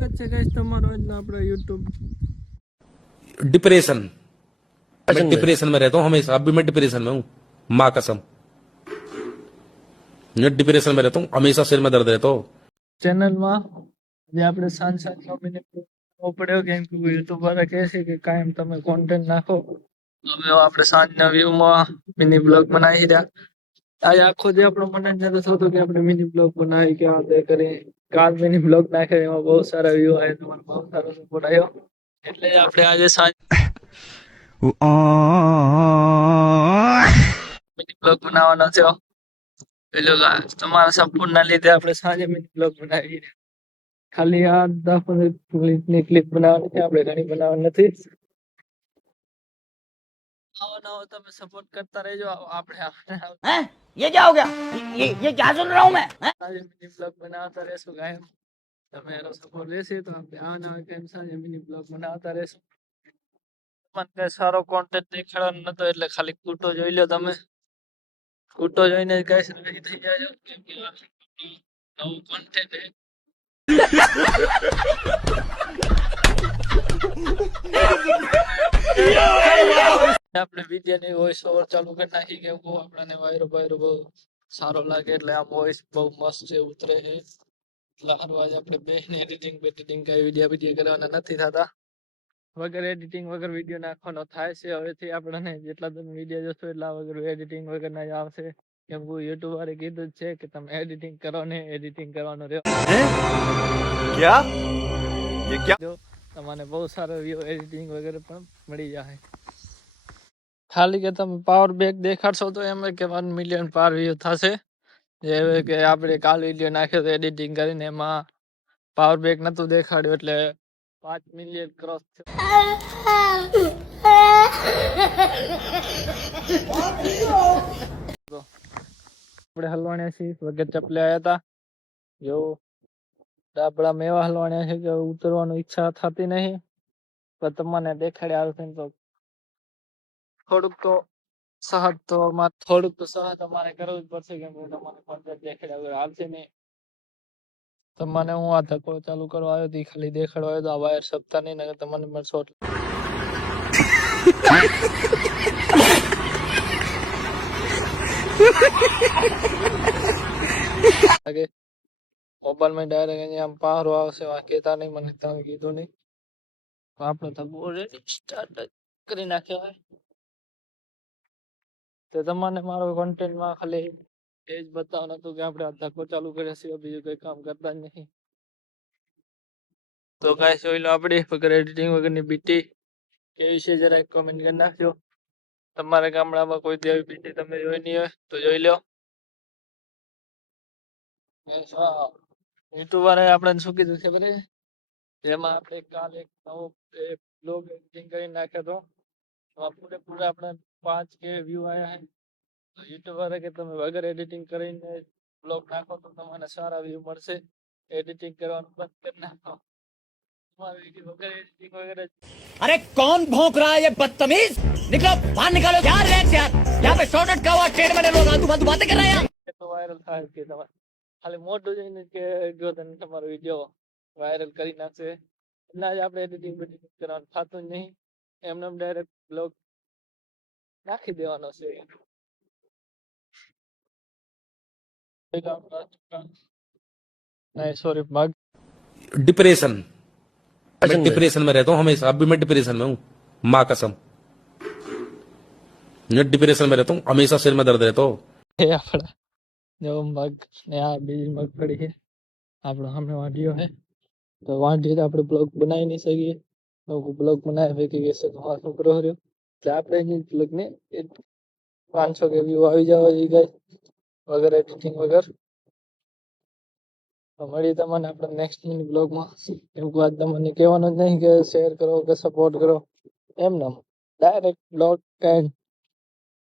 स्वागत है गाइस તમારો આજના આપણા YouTube डिप्रेशन। मैं डिप्रेशन में रहता हूँ हमेशा। अभी मैं डिप्रेशन में हूँ, माँ कसम। मैं डिप्रेशन में रहता हूँ हमेशा, सिर में दर्द रहता हो। ચેનલ માં જે આપણે સાંજ સાંજનો મિનિટ પડ્યો કેમ કે YouTube વાળા કહે છે કે કાયમ તમે કોન્ટેન્ટ નાખો. હવે આપણે સાંજના વ્યૂમાં મિની બ્લોગ બનાવી રહ્યા. આજે આખો જે આપણો મનોરંજન થતો કે આપણે મિની બ્લોગ બનાવી કે આ તે કરી. કાલ મિની બ્લોગ નાખ્યો એમાં બહુ સારા વ્યૂ આવ્યા, તમારો બહુ સારો સપોર્ટ આવ્યો. એટલે આપણે આજે સાંજ મિની બ્લોગ બનાવવાનો છે. પેલો તમારા સપોર્ટ ના લીધે આપણે સાંજે મિની બ્લોગ બનાવી રહ્યા. ખાલી આ 10-15 મિનિટની ક્લિપ બનાવવાની છે, આપણે ઘણી બનાવવાની નથી. આવો નવો તમે સપોર્ટ કરતા રહેજો. આપણે हैं? ये क्या हो गया? ये क्या सुन रहा हूँ मैं? हैं? સાંજે મિની બ્લોગ બનાવતા રહેશું કાયમ. તમે એનો સપોર્ટ રહેશે તો આપણે આ નવા ટાઈમ સાંજે મિની બ્લોગ બનાવતા રહેશું. મને કઈ સારો કોન્ટેન્ટ દેખાડવાનો નતો એટલે ખાલી કૂટો જોઈ લો તમે. કૂટો જોઈને કઈ રેડી થઈ જાજો કેમ કે આ નવું કોન્ટેન્ટ છે. આપણે વિડિયોની વોઇસ ઓવર ચાલુ કરી નાખી કેમ કે આપણને વાયરો બહુ સારો લાગે એટલે આ વોઇસ બહુ મસ્ત છે, ઉતરે છે. એટલે હારું આજે આપણે બેને એડિટિંગ કઈ વિડિયો કરવાના નથી થતા. વગર એડિટિંગ વગર વિડિયો નાખવાનો થાય છે. હવેથી આપણને જેટલા તમે વિડિયો જોશો એટલા વગર એડિટિંગ વગર ના જ આવશે. કેમ કે યુટ્યુબ વાળે કીધું જ છે કે તમે એડિટિંગ કરો ને એડિટિંગ કરવાનું રહ્યો. क्या ये क्या જો તમને બહુ સારો વ્યૂ એડિટિંગ વગેરે પણ મળી જાય. ખાલી કે તમે પાવર બેક દેખાડશો તો એમ કે 1 મિલિયન પાર વ્યૂ થશે. જે કે આપણે કાલ વિડિયો નાખ્યો તો એડિટિંગ કરીને એમાં પાવર બેક નતું દેખાડ્યું એટલે 5 મિલિયન ક્રોસ આપણે હલવાણ્યા છીએ વગર ચપલે આવ્યા હતા. જો આપણા મેવા હલવાણ્યા છે કે ઉતરવાની ઈચ્છા થતી નહીં, પણ તમને દેખાડ્યા આવશે તો થોડુંક તો સહજ અમારે કરવું જ પડશે કેમ કે તમને કોન્ટેન્ટ દેખાડ્યા વગર આવશે નહીં. તમને હું આ ધક્કો ચાલુ કરવા આવ્યો હતી ખાલી દેખાડવા આવ્યો તો આ વાયર સપતા નહીં ને તમને પણ શોર્ટ લાગે. મોબાઈલમાં ડાયરેક્ટ અહીંયા આમ પારો આવશે, આ કહેતા નહીં મને, તમે કીધું નહીં. આપણે તો ઓલરેડી સ્ટાર્ટ કરી નાખ્યો હોય તો તમને મારો કોન્ટેન્ટમાં ખાલી એ જ બતાવવાનું હતું કે આપણે આ ધક્કો ચાલુ કર્યા છે, બીજું કઈ કામ કરતા જ નહીં. તો ગાઈસ જોઈ લો આપણે વગર એડિટિંગ વગરની બીટી કેવી છે જરા કોમેન્ટ કરી નાખજો. તમારા ગામડામાં કોઈ દેવી બીટી તમે જોઈ નહીં હોય તો જોઈ લો. યુટ્યુબ વાળાએ આપણે શું કીધું ખબર છે? જેમાં આપણે કાલ એક નવો બ્લોગ એડિટિંગ કરી નાખ્યો હતો. પૂરેપૂરા આપણે 5K વ્યૂ આવ્યા છે. તો યુટ્યુબ વાળા કે તમે વગર એડિટિંગ કરીને બ્લોગ નાખો તો તમને સારા વ્યૂ મળશે. એડિટિંગ કરવાનું બંધ કરી નાખો. વગર એડિટિંગ વગેરે अरे कौन भौंक रहा है ये बदतमीज? निकलो बाहर निकालो यार, रेक्स यार यहाँ पे शॉर्टकट का हुआ ट्रेन में लोग आजू बाजू बातें कर रहे हैं यार. તો વાયરલ થાય કે તમારે ખાલી મોટું જોઈને કે જો તને તમારો વિડીયો વાયરલ કરી નાખશે એટલે જ આપણે એડિટિંગ કરવાનું થતું જ નહીં. એમને ડાયરેક્ટ બ્લોગ નાખી દેવાનો છે. नहीं सॉरी मग डिप्रेशन। मैं डिप्रेशन में रहता हूँ हमेशा। अभी मैं डिप्रेशन में हूँ, माँ कसम। मैं डिप्रेशन में रहता हूँ हमेशा, सिर में दर्द रहता हो। એ આપણા જો મગ ને આ બીજી મગફળી છે આપણો સામે વાંઢિયો છે. તો વાંઢિયો તો આપણે બ્લોગ બનાવી નહીં શકીએ. લોકો બ્લોગ બનાવે ફેંકી ગેસે તો આ છોકરો રહ્યો એટલે આપણે એની બ્લોગ ને 500 કે વ્યૂ આવી જવા જોઈએ ગાઈસ વગર એડિટિંગ વગર. તો મળી તમને આપણે નેક્સ્ટ મિની બ્લોગમાં. કેમ કે આજ તમને કહેવાનું જ નહીં કે શેર કરો કે સપોર્ટ કરો, એમ નામ ડાયરેક્ટ બ્લોગ એન્ડ